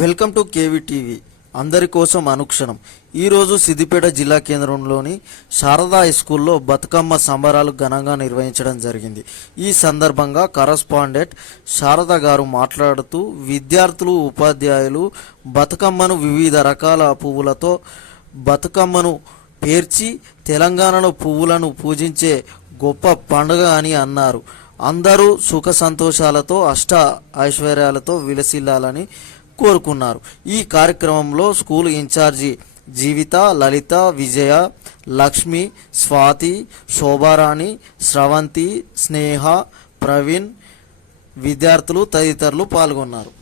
Welcome to KV TV. అందరి కోసం అనుక్షణం. ఈరోజు సిద్దిపేట జిల్లా కేంద్రంలోని శారదా హై స్కూల్లో బతుకమ్మ సంబరాలు ఘనంగా నిర్వహించడం జరిగింది. ఈ సందర్భంగా కరస్పాండెంట్ శారద గారు మాట్లాడుతూ విద్యార్థులు, ఉపాధ్యాయులు బతుకమ్మను వివిధ రకాల పువ్వులతో బతుకమ్మను పేర్చి తెలంగాణలో పువ్వులను పూజించే గొప్ప పండుగ అని అన్నారు. అందరూ సుఖ సంతోషాలతో అష్ట ఐశ్వర్యాలతో విలసిల్లాలని కోరుకున్నారు. ఈ కార్యక్రమంలో స్కూల్ ఇన్ఛార్జి జీవిత, లలిత, విజయ, లక్ష్మి, స్వాతి, శోభారాణి, స్రవంతి, స్నేహ, ప్రవీణ్, విద్యార్థులు తదితరులు పాల్గొన్నారు.